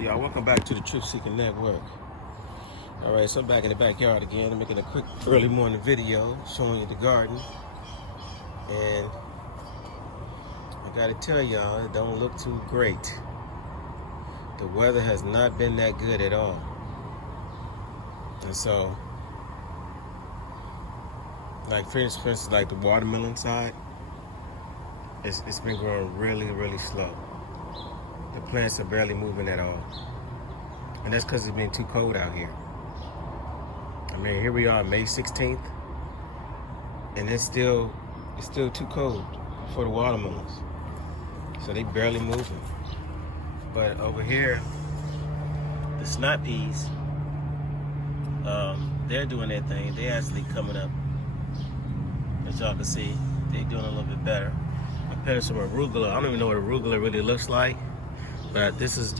Y'all, welcome back to the Truth Seeking Network. All right, so I'm back in the backyard again. I'm making a quick early morning video showing you the garden. And I gotta tell y'all, it don't look too great. The weather has not been that good at all. And so, like for instance, like the watermelon side, it's been growing really, really slow. The plants are barely moving at all. And that's because it's been too cold out here. I mean, here we are, May 16th, and it's still too cold for the watermelons. So they barely moving. But over here, the snot peas, they're doing their thing. They're actually coming up. As y'all can see, they're doing a little bit better. I planted some arugula. I don't even know what arugula really looks like. But this is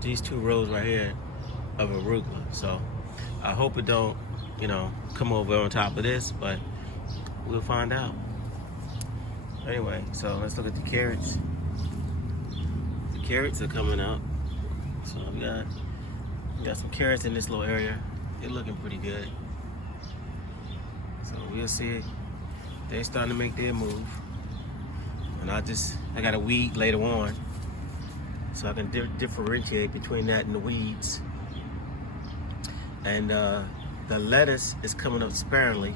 these two rows right here of arugula. So I hope it don't, come over on top of this, but we'll find out. Anyway, so let's look at the carrots. The carrots are coming out. So we got some carrots in this little area. They're looking pretty good. So we'll see. They're starting to make their move. And I got a weed later on, so I can differentiate between that and the weeds. And the lettuce is coming up sparingly.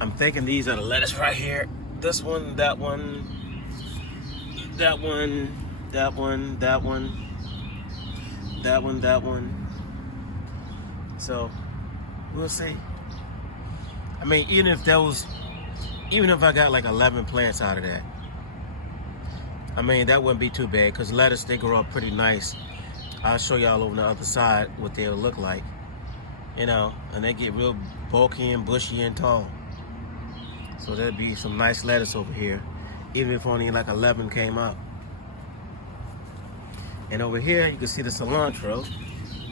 I'm thinking these are the lettuce right here. This one, that one, that one, that one, that one, that one, that one. So we'll see. I mean, even if I got like 11 plants out of that, I mean, that wouldn't be too bad, because lettuce, they grow up pretty nice. I'll show y'all over the other side what they'll look like, and they get real bulky and bushy and tall. So there'll be some nice lettuce over here, even if only like 11 came up. And over here, you can see the cilantro.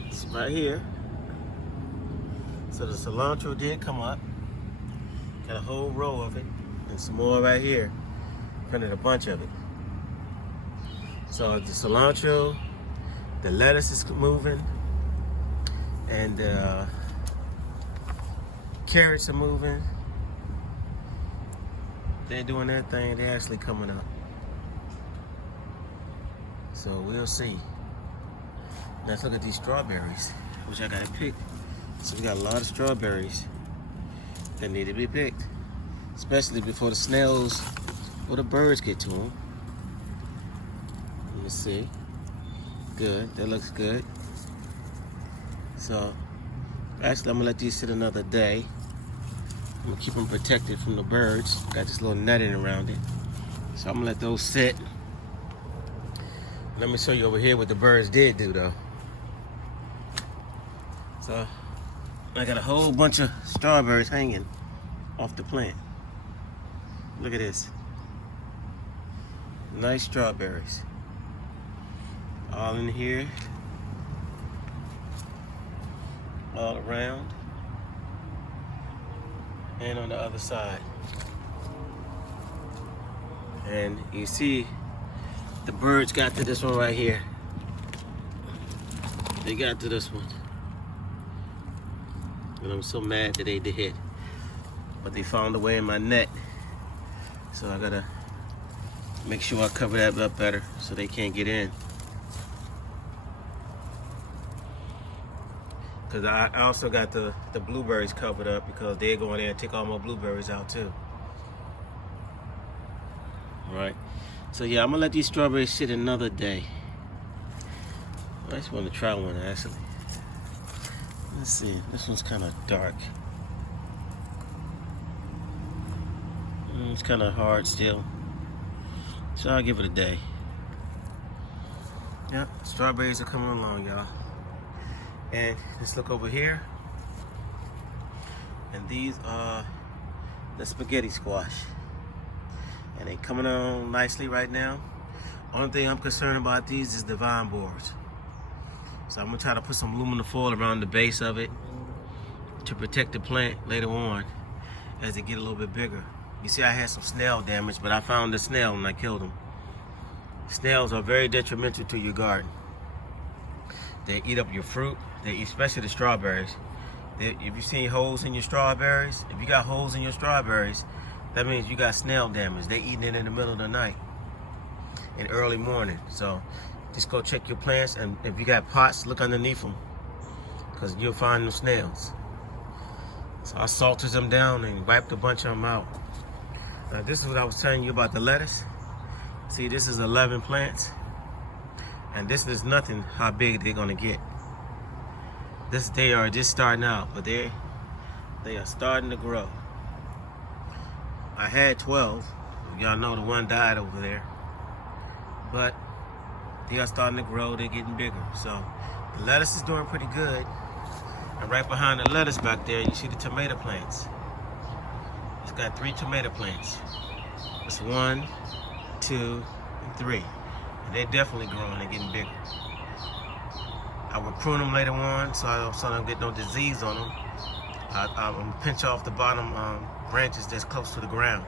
It's right here. So the cilantro did come up. Got a whole row of it, and some more right here. Printed a bunch of it. So the cilantro, the lettuce is moving, and carrots are moving. They're doing their thing. They're actually coming up. So we'll see. Let's look at these strawberries, which I gotta pick. So we got a lot of strawberries that need to be picked, especially before the snails or the birds get to them. Let me see. Good. That looks good. So, actually, I'm gonna let these sit another day. I'm gonna keep them protected from the birds. Got this little netting around it. So I'm gonna let those sit. Let me show you over here what the birds did do, though. So, I got a whole bunch of strawberries hanging off the plant. Look at this. Nice strawberries. All in here, all around, and on the other side. And you see, the birds got to this one right here. They got to this one. And I'm so mad that they did. But they found a way in my net. So I gotta make sure I cover that up better so they can't get in. Because I also got the blueberries covered up, because they're going in and take all my blueberries out too. Right. So yeah, I'm gonna let these strawberries sit another day. I just want to try one actually. Let's see. This one's kind of dark. It's kind of hard still. So I'll give it a day. Yep, strawberries are coming along, y'all. And let's look over here. And these are the spaghetti squash. And they coming on nicely right now. Only thing I'm concerned about these is the vine borers. So I'm gonna try to put some aluminum foil around the base of it to protect the plant later on as they get a little bit bigger. You see, I had some snail damage, but I found the snail and I killed them. Snails are very detrimental to your garden. They eat up your fruit. They eat, especially the strawberries. If you see holes in your strawberries, if you got holes in your strawberries, that means you got snail damage. They eating it in the middle of the night and early morning. So just go check your plants, and if you got pots, look underneath them, because you'll find them snails. So I salted them down and wiped a bunch of them out. Now this is what I was telling you about the lettuce. See, this is 11 plants, and this is nothing how big they're gonna get. They are just starting out, but they are starting to grow. I had 12. Y'all know the one died over there, but they are starting to grow. They're getting bigger. So the lettuce is doing pretty good. And right behind the lettuce back there, you see the tomato plants. It's got 3 tomato plants. It's 1, 2, and 3. And they're definitely growing and getting bigger. I will prune them later on so I don't get no disease on them. I'll pinch off the bottom branches that's close to the ground.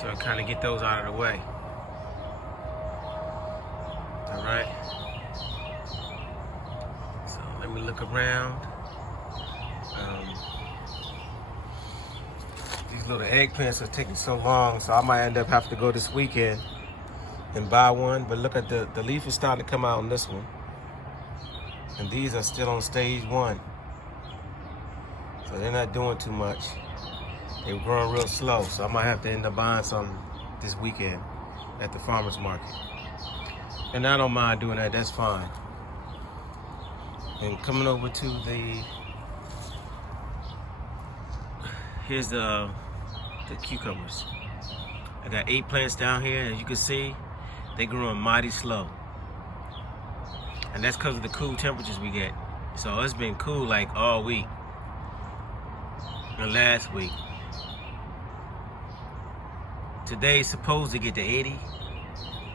So I kind of get those out of the way. All right. So let me look around. These little eggplants are taking so long, so I might end up having to go this weekend and buy one. But look at the leaf is starting to come out on this one. And these are still on stage 1. So they're not doing too much. They're growing real slow. So I might have to end up buying some this weekend at the farmer's market. And I don't mind doing that, that's fine. And coming over to here's the cucumbers. I got 8 plants down here. As you can see, they're growing mighty slow. And that's because of the cool temperatures we get. So it's been cool like all week. And last week. Today's supposed to get to 80,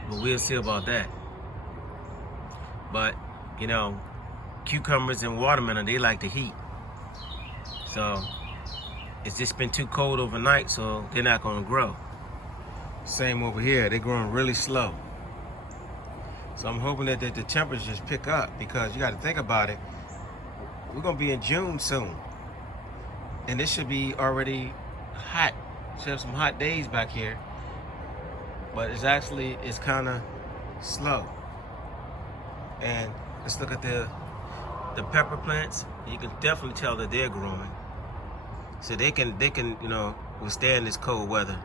but we'll see about that. But, you know, cucumbers and watermelon, they like the heat. So it's just been too cold overnight, so they're not gonna grow. Same over here, they're growing really slow. So I'm hoping that the temperatures pick up, because you got to think about it. We're going to be in June soon. And this should be already hot. Should have some hot days back here. But it's kind of slow. And let's look at the pepper plants. You can definitely tell that they're growing. So they can you know, withstand this cold weather.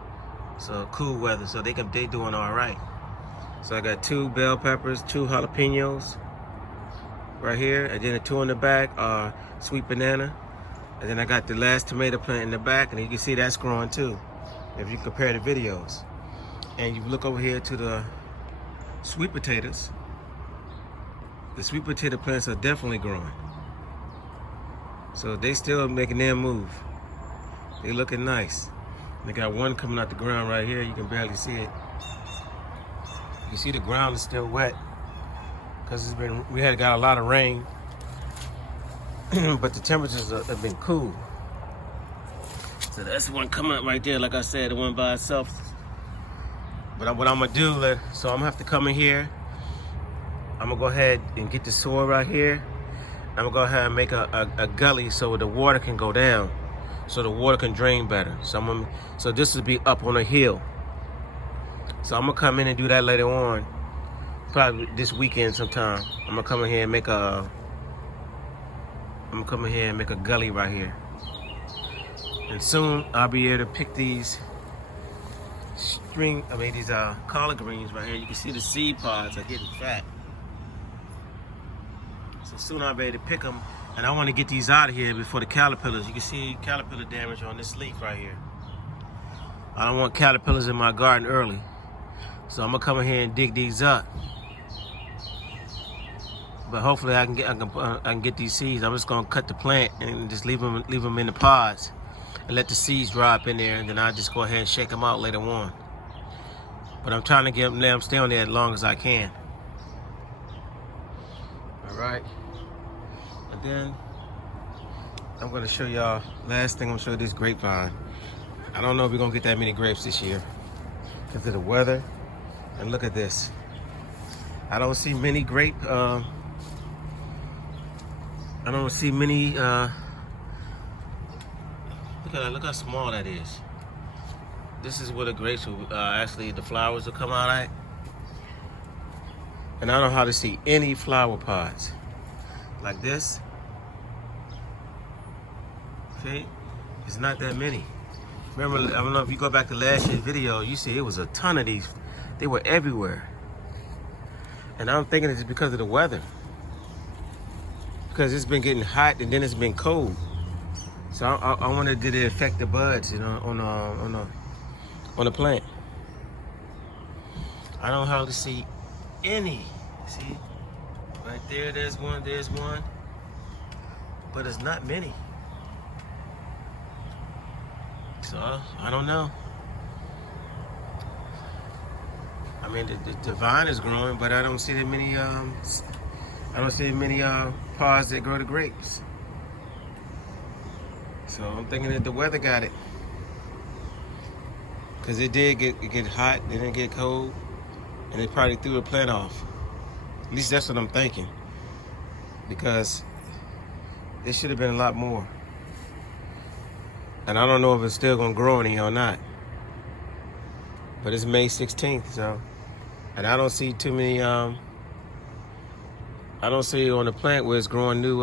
So cool weather. So they're doing all right. So I got 2 bell peppers, 2 jalapenos right here, and then the 2 in the back are sweet banana. And then I got the last tomato plant in the back, and you can see that's growing too, if you compare the videos. And you look over here to the sweet potatoes. The sweet potato plants are definitely growing. So they still making their move. They looking nice. They got one coming out the ground right here. You can barely see it. You see the ground is still wet because we had got a lot of rain, but the temperatures have been cool. So that's the one coming up right there. Like I said, the one by itself. But what I'm gonna do, so I'm gonna have to come in here. I'm gonna go ahead and get the soil right here. I'm gonna go ahead and make a gully so the water can go down, so the water can drain better. So this will be up on a hill. So I'm gonna come in and do that later on, probably this weekend sometime. I'm gonna come in here and make a gully right here. And soon I'll be able to pick these collard greens right here. You can see the seed pods are getting fat. So soon I'll be able to pick them, and I want to get these out of here before the caterpillars. You can see caterpillar damage on this leaf right here. I don't want caterpillars in my garden early. So I'm gonna come in here and dig these up. But hopefully I can get these seeds. I'm just gonna cut the plant and just leave them in the pods and let the seeds dry up in there, and then I'll just go ahead and shake them out later on. But I'm trying to let them stay on there as long as I can. All right. And then I'm gonna show y'all, last thing I'm gonna show you this grapevine. I don't know if we're gonna get that many grapes this year because of the weather. And look at this. I don't see many grape I don't see many. Look at that. Look how small that is. This is where the grapes will actually the flowers will come out at. And I don't hardly see any flower pods like this. See, it's not that many. Remember, I don't know if you go back to last year's video, you see it was a ton of these. They were everywhere. And I'm thinking it's because of the weather. Because it's been getting hot and then it's been cold. So I wonder did it affect the buds, you know, on the plant. I don't hardly see any. See, right there, there's one, but it's not many. So I don't know. I mean, the vine is growing, but I don't see that many. I don't see many pods that grow the grapes. So I'm thinking that the weather got it. Cause it did get hot, then it get cold, and it probably threw the plant off. At least that's what I'm thinking. Because it should have been a lot more. And I don't know if it's still gonna grow any or not. But it's May 16th, so. And I don't see too many, I don't see on the plant where it's growing new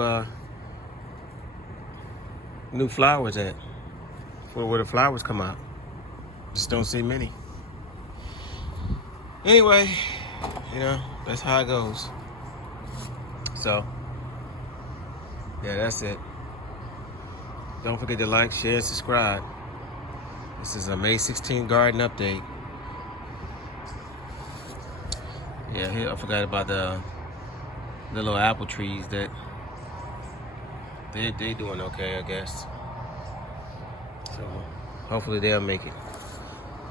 flowers at. Where the flowers come out. Just don't see many. Anyway, you know, that's how it goes. So, yeah, that's it. Don't forget to like, share, and subscribe. This is a May 16th garden update. Yeah, here I forgot about the little apple trees that they doing okay, I guess. So hopefully they'll make it.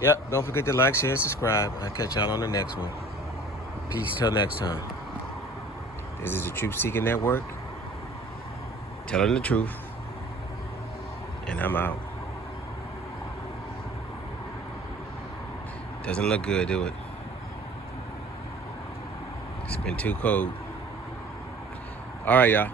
Yep, don't forget to like, share, and subscribe. I'll catch y'all on the next one. Peace till next time. This is the Truth Seeking Network. Telling the truth. And I'm out. Doesn't look good, do it? It's been too cold. All right, y'all.